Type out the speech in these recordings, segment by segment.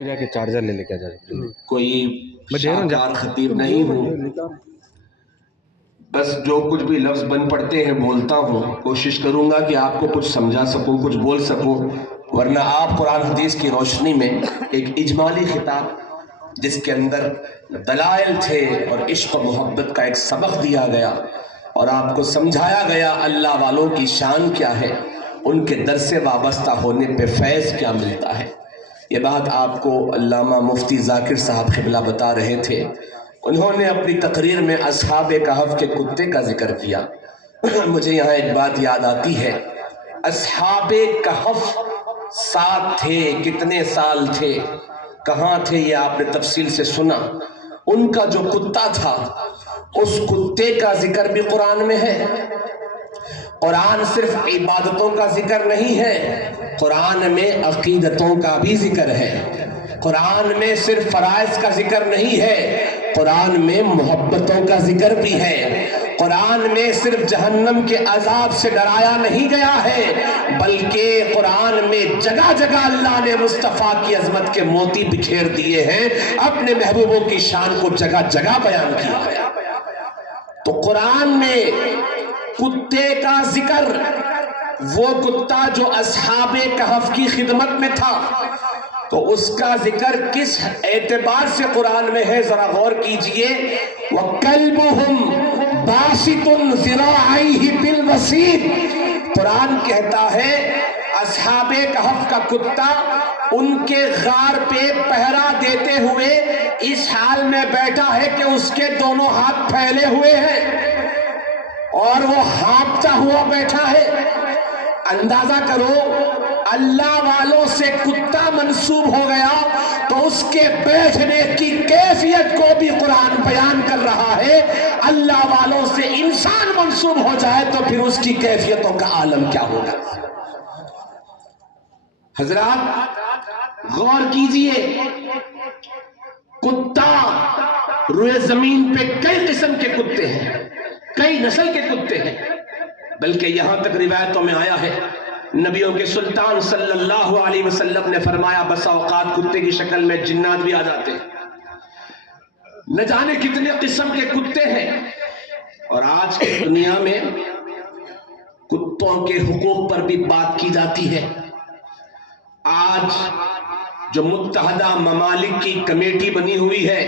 जाके चार्जर ले लेके आ जा। कोई शानदार खतीब नहीं हूँ, बस जो कुछ भी लफ्ज बन पड़ते हैं बोलता हूँ। कोशिश करूंगा कि आपको कुछ समझा सकूं, कुछ बोल सकूं, वरना आप कुरान हदीस की रोशनी में एक इजमाली खिताब जिसके अंदर दलाइल थे और इश्क और मोहब्बत का एक सबक दिया गया और आपको समझाया गया अल्लाह वालों की शान क्या है, उनके दर से वाबस्ता होने पे फैज़ क्या मिलता है। ये बात आपको अल्लामा मुफ्ती ज़ाकिर साहब क़िबला बता रहे थे। उन्होंने अपनी तकरीर में अस्हाब कहफ के कुत्ते का जिक्र किया। मुझे यहाँ एक बात याद आती है, अस्हाब कहफ साथ थे, कितने साल थे, कहाँ थे, ये आपने तफसील से सुना। उनका जो कुत्ता था, उस कुत्ते का जिक्र भी कुरान में है। कुरान सिर्फ इबादतों का जिक्र नहीं है, कुरान में अकीदतों का भी जिक्र है। कुरान में सिर्फ फराइज का जिक्र नहीं है, कुरान में मोहब्बतों का जिक्र भी है। कुरान में सिर्फ जहन्नम के अजाब से डराया नहीं गया है, बल्कि कुरान में जगह जगह अल्लाह ने मुस्तफ़ा की अजमत के मोती बिखेर दिए हैं, अपने महबूबों की शान को जगह जगह बयान किया है। तो कुरान में कुत्ते का जिक्र, वो कुत्ता जो अस्हाबे कहफ की खिदमत में था, तो उसका जिक्र किस एतबार से कुरान में है, जरा गौर कीजिए। वकल्बुहुम बासितुन ज़िराइहि बिल वसीद, कुरान कहता है अस्हाबे कहफ का कुत्ता उनके गार पे पहरा देते हुए इस हाल में बैठा है कि उसके दोनों हाथ फैले हुए हैं और वो हाँफता हुआ बैठा है। अंदाजा करो, अल्लाह वालों से कुत्ता मंसूब हो गया तो उसके बैठने की कैफियत को भी कुरान बयान कर रहा है। अल्लाह वालों से इंसान मंसूब हो जाए तो फिर उसकी कैफियतों का आलम क्या होगा। हजरात गौर कीजिए, कुत्ता रुए जमीन पे कई किस्म के कुत्ते हैं, कई नस्ल के कुत्ते हैं, बल्कि यहां तक रिवायतों में आया है नबियों के सुल्तान सल्लल्लाहु अलैहि वसल्लम ने फरमाया बसा औकात कुत्ते की शक्ल में जिन्नात भी आ जाते हैं। न जाने कितने किस्म के कुत्ते हैं। और आज की दुनिया में कुत्तों के हुकूक पर भी बात की जाती है। आज जो मुत्तहदा ममालिक की कमेटी बनी हुई है,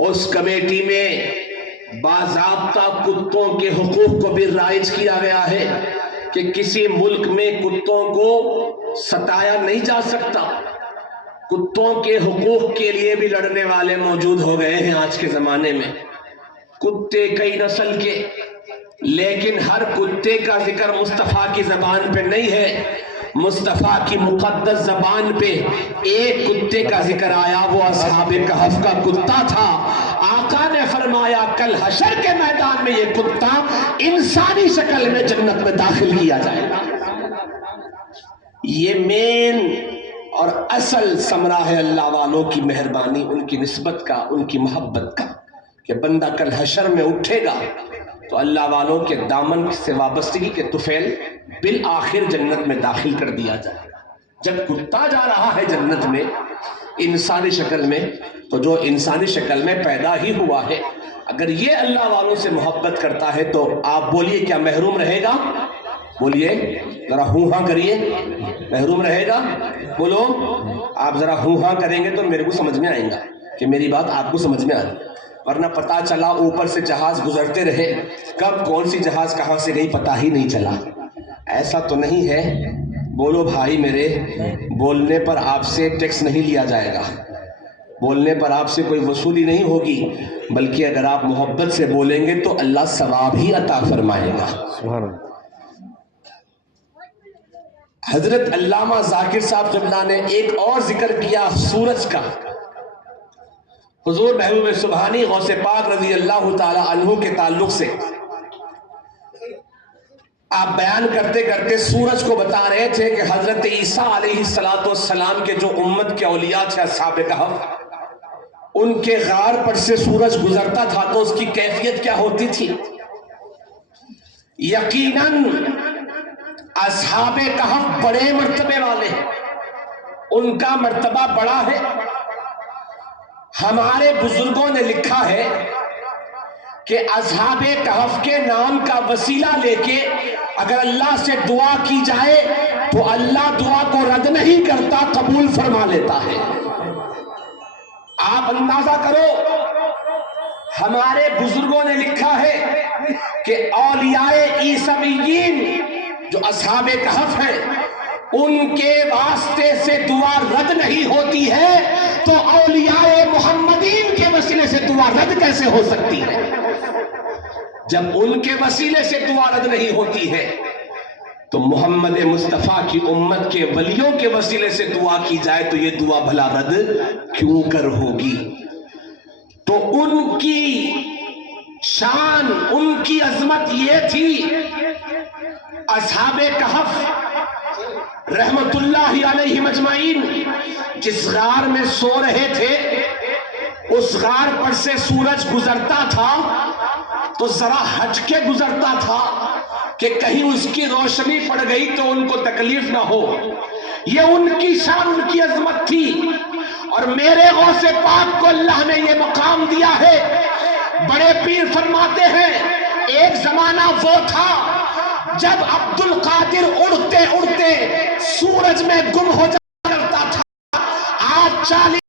उस कमेटी में बाज़ाब्ता कुत्तों के हुकूक को भी राइज किया गया है कि किसी मुल्क में कुत्तों को सताया नहीं जा सकता। कुत्तों के हुकूक के लिए भी लड़ने वाले मौजूद हो गए हैं आज के जमाने में। कुत्ते कई नस्ल के, लेकिन हर कुत्ते का जिक्र मुस्तफ़ा की जबान पे नहीं है। मुस्तफ़ा की मुक़द्दस ज़बान पे एक कुत्ते का जिक्र आया, वो अस्हाबे कहफ का कुत्ता था। आका ने फरमाया कल हशर के मैदान में ये कुत्ता इंसानी शक्ल में जन्नत में दाखिल किया जाएगा। ये मेन और असल समरा है अल्लाह वालों की मेहरबानी, उनकी निस्बत का, उनकी मोहब्बत का, कि बंदा कल हशर में उठेगा तो अल्लाह वालों के दामन से वाबस्तगी के तुफैल बिल आखिर जन्नत में दाखिल कर दिया जाएगा। जब कुत्ता जा रहा है जन्नत में इंसानी शक्ल में, तो जो इंसानी शक्ल में पैदा ही हुआ है, अगर ये अल्लाह वालों से मोहब्बत करता है तो आप बोलिए क्या महरूम रहेगा? बोलिए जरा हूँ हाँ करिए, महरूम रहेगा? बोलो, आप जरा हूँ हाँ करेंगे तो मेरे को समझ में आएगा कि मेरी बात आपको समझ में आ रही। वरना पता चला ऊपर से जहाज गुजरते रहे, कब कौन सी जहाज कहां से गई पता ही नहीं चला। ऐसा तो नहीं है। बोलो भाई मेरे, बोलने पर आपसे टैक्स नहीं लिया जाएगा, बोलने पर आपसे कोई वसूली नहीं होगी, बल्कि अगर आप मोहब्बत से बोलेंगे तो अल्लाह सवाब ही अता फरमाएगा। हजरत अल्लामा ज़ाकिर साहब क़िबला ने एक और जिक्र किया सूरज का। हुजूर महबूब सुबहानी गौसे पाक रज़ी अल्लाह ताला अन्हु के ताल्लुक से आप बयान करते करते सूरज को बता रहे थे कि हजरत ईसा अलैहिस्सलाम के जो उम्मत के औलिया थे अस्हाबे कहफ, उनके गार पर से सूरज गुजरता था तो उसकी कैफियत क्या होती थी। यकीनन अस्हाबे कहफ बड़े मर्तबे वाले हैं, ان کا مرتبہ بڑا ہے. ہمارے بزرگوں نے لکھا ہے کہ اصحاب کہف کے نام کا وسیلہ لے کے اگر اللہ سے دعا کی جائے تو اللہ دعا کو رد نہیں کرتا، قبول فرما لیتا ہے. آپ اندازہ کرو، ہمارے بزرگوں نے لکھا ہے کہ اولیاء عیسویین جو اصحاب کہف ہیں ان کے واسطے سے دعا رد نہیں ہوتی ہے، تو اولیاء محمدین کے وسیلے سے دعا رد کیسے ہو سکتی ہے؟ جب ان کے وسیلے سے دعا رد نہیں ہوتی ہے تو محمد مصطفیٰ کی امت کے ولیوں کے وسیلے سے دعا کی جائے تو یہ دعا بھلا رد کیوں کر ہوگی؟ تو ان کی شان، ان کی عظمت یہ تھی. اصحاب کہف رحمت اللہ علیہ مجمعین جس غار میں سو رہے تھے، اس غار پر سے سورج گزرتا تھا تو ذرا ہٹ کے گزرتا تھا کہ کہیں اس کی روشنی پڑ گئی تو ان کو تکلیف نہ ہو. یہ ان کی شان، ان کی عظمت تھی. اور میرے غوث پاک کو اللہ نے یہ مقام دیا ہے. بڑے پیر فرماتے ہیں ایک زمانہ وہ تھا جب عبد القادر اڑتے اڑتے سورج میں گم ہو جاتا تھا. آج 40